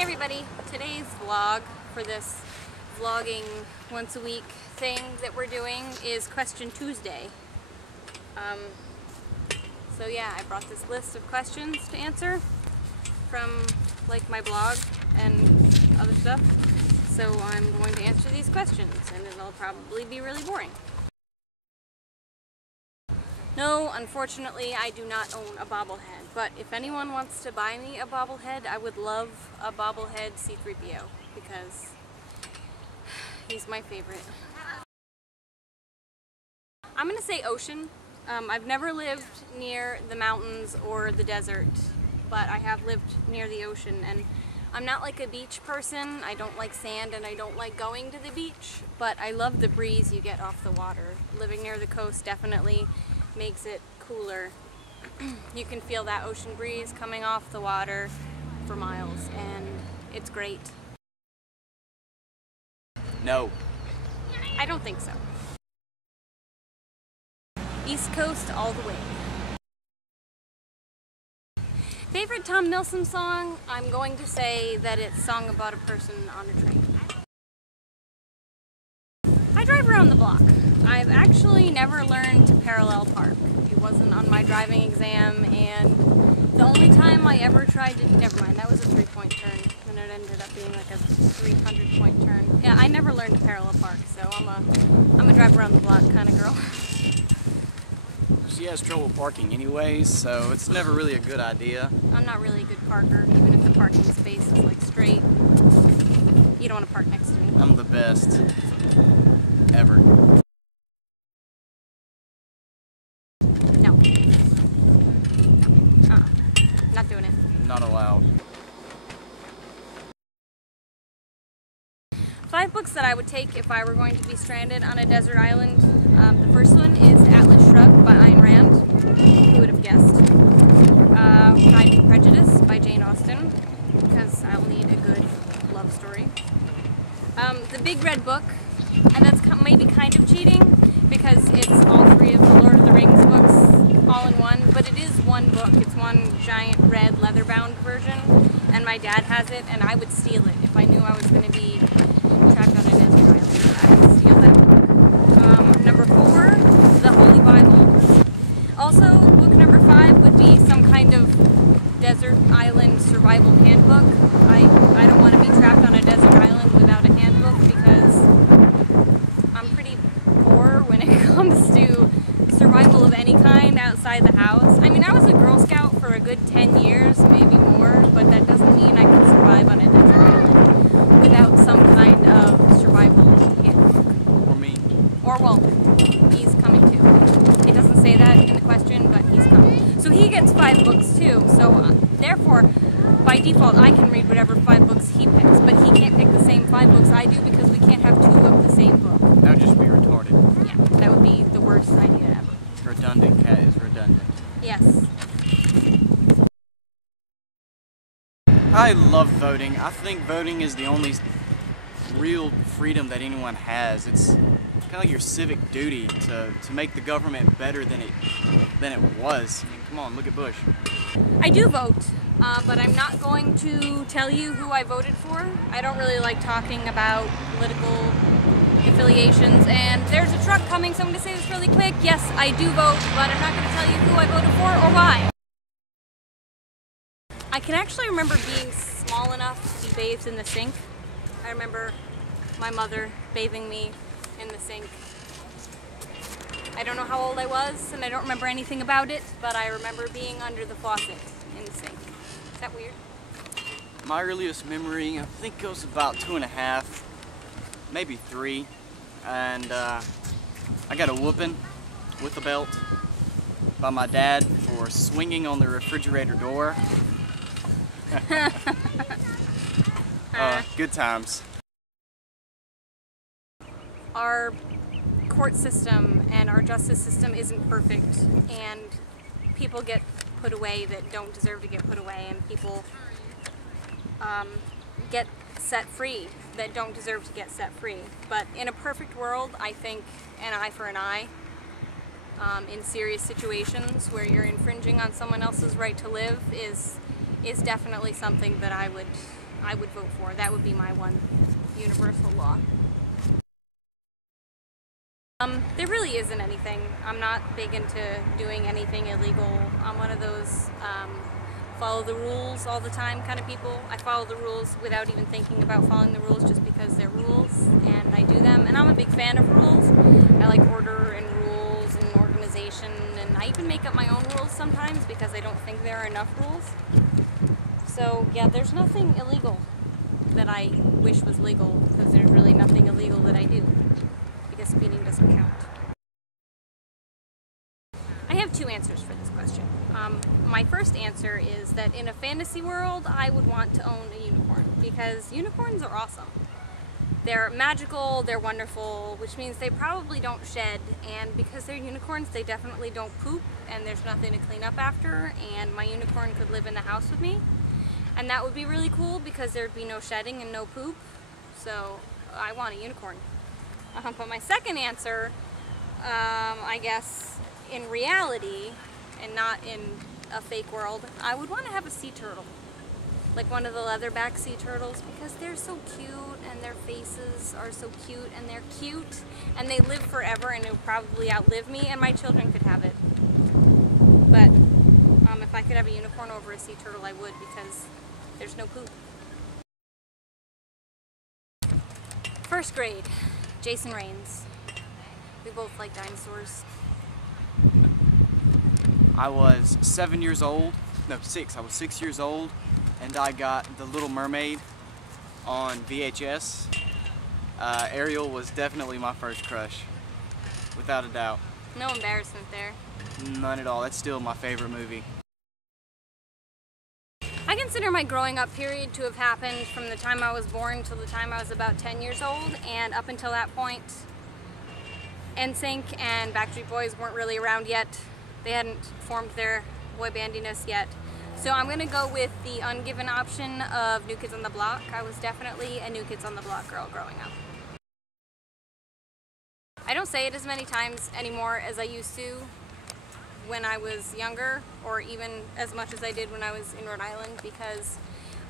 Hey everybody, today's vlog for this vlogging once a week thing that we're doing is Question Tuesday. So yeah, I brought this list of questions to answer from like my blog and other stuff. So I'm going to answer these questions and it'll probably be really boring. No, unfortunately, I do not own a bobblehead, but if anyone wants to buy me a bobblehead, I would love a bobblehead C-3PO because he's my favorite. I'm gonna say ocean. I've never lived near the mountains or the desert, but I have lived near the ocean, and I'm not like a beach person. I don't like sand and I don't like going to the beach, but I love the breeze you get off the water. Living near the coast definitely makes it cooler. You can feel that ocean breeze coming off the water for miles, and it's great. No. I don't think so. East Coast all the way. Favorite Tom Nilsson song? I'm going to say that it's Song About a Person on a Train. I drive around the block. I've actually never learned to parallel park. It wasn't on my driving exam, and the only time I ever tried to, never mind, that was a 3-point turn, and it ended up being like a 300-point turn. Yeah, I never learned to parallel park, so I'm a drive around the block kind of girl. She has trouble parking anyways, so it's never really a good idea. I'm not really a good parker, even if the parking space is like straight. You don't want to park next to me. I'm the best ever. No. Not doing it. Not allowed. 5 books that I would take if I were going to be stranded on a desert island. The first one is Atlas Shrugged by Ayn Rand. Who would have guessed? Pride and Prejudice by Jane Austen, because I'll need a good love story. The Big Red Book, and that's maybe kind of cheating because it's all 3 of the Lord of the Rings books all in one, but it is one book. It's one giant red leather-bound version, and my dad has it, and I would steal it if I knew I was going to be trapped on a desert island. I would steal that book. Number 4, the Holy Bible. Also, book number 5 would be some kind of desert island survival handbook. I don't want to be trapped on a desert island without a handbook because I'm pretty poor when it comes to survival of any kind outside the house. I mean, I was a Girl Scout for a good 10 years, maybe more, but that doesn't mean I can survive on a desert island without some kind of survival handbook. Or me. Or Walter. He's coming too. It doesn't say that in the question, but he's coming. So he gets 5 books too, so therefore, by default, I can read whatever 5 books he picks, but he can't pick the same 5 books I do because we can't have 2 of the same book. That would just be retarded. Yeah, that would be the worst idea ever. Redundant. Cat is redundant. Yes. I love voting. I think voting is the only real freedom that anyone has. It's kind of like your civic duty to make the government better than it was. I mean, come on, look at Bush. I do vote, but I'm not going to tell you who I voted for. I don't really like talking about political affiliations, and there's a truck coming, so I'm going to say this really quick. Yes, I do vote, but I'm not going to tell you who I voted for or why. I can actually remember being small enough to be bathed in the sink. I remember my mother bathing me in the sink. I don't know how old I was, and I don't remember anything about it, but I remember being under the faucet in the sink. Is that weird? My earliest memory, I think, goes about 2.5, maybe 3, and I got a whooping with a belt by my dad for swinging on the refrigerator door. Good times. Our court system and our justice system isn't perfect, and people get put away that don't deserve to get put away, and people get set free that don't deserve to get set free. But in a perfect world, I think an eye for an eye in serious situations where you're infringing on someone else's right to live is definitely something that I would I would vote for. That would be my one universal law. There really isn't anything. I'm not big into doing anything illegal. I'm one of those follow the rules all the time kind of people. I follow the rules without even thinking about following the rules just because they're rules, and I do them. And I'm a big fan of rules. I like order and rules and organization, and I even make up my own rules sometimes because I don't think there are enough rules. So yeah, there's nothing illegal that I wish was legal, because there's really nothing illegal that I do, because speeding doesn't count. I have two answers for this question. My first answer is that in a fantasy world, I would want to own a unicorn, because unicorns are awesome. They're magical, they're wonderful, which means they probably don't shed, and because they're unicorns, they definitely don't poop, and there's nothing to clean up after, and my unicorn could live in the house with me. And that would be really cool because there'd be no shedding and no poop, so I want a unicorn. But my second answer, I guess, in reality, and not in a fake world, I would want to have a sea turtle. Like one of the leatherback sea turtles, because they're so cute, and their faces are so cute, and they're cute, and they live forever, and it would probably outlive me, and my children could have it. But if I could have a unicorn over a sea turtle, I would, because there's no poop. First grade, Jason Raines. We both like dinosaurs. I was 7 years old, no 6, I was 6 years old, and I got The Little Mermaid on VHS. Ariel was definitely my first crush, without a doubt. No embarrassment there. None at all, that's still my favorite movie. I consider my growing up period to have happened from the time I was born till the time I was about 10 years old, and up until that point, NSYNC and Backstreet Boys weren't really around yet. They hadn't formed their boy bandiness yet. So I'm gonna go with the ungiven option of New Kids on the Block. I was definitely a New Kids on the Block girl growing up. I don't say it as many times anymore as I used to when I was younger, or even as much as I did when I was in Rhode Island, because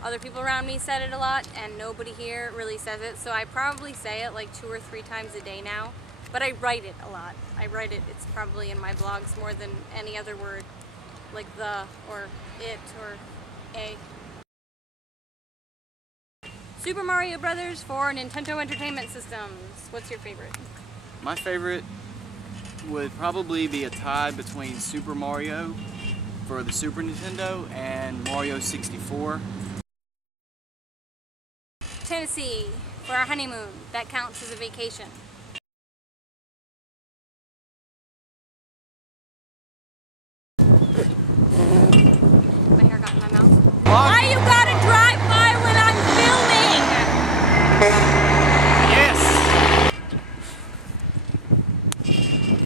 other people around me said it a lot and nobody here really says it, so I probably say it like 2 or 3 times a day now. But I write it a lot. I write it, it's probably in my blogs more than any other word, like the, or it, or a. Super Mario Brothers for Nintendo Entertainment Systems. What's your favorite? My favorite would probably be a tie between Super Mario for the Super Nintendo and Mario 64. Tennessee for our honeymoon. That counts as a vacation. My hair got in my mouth. Why?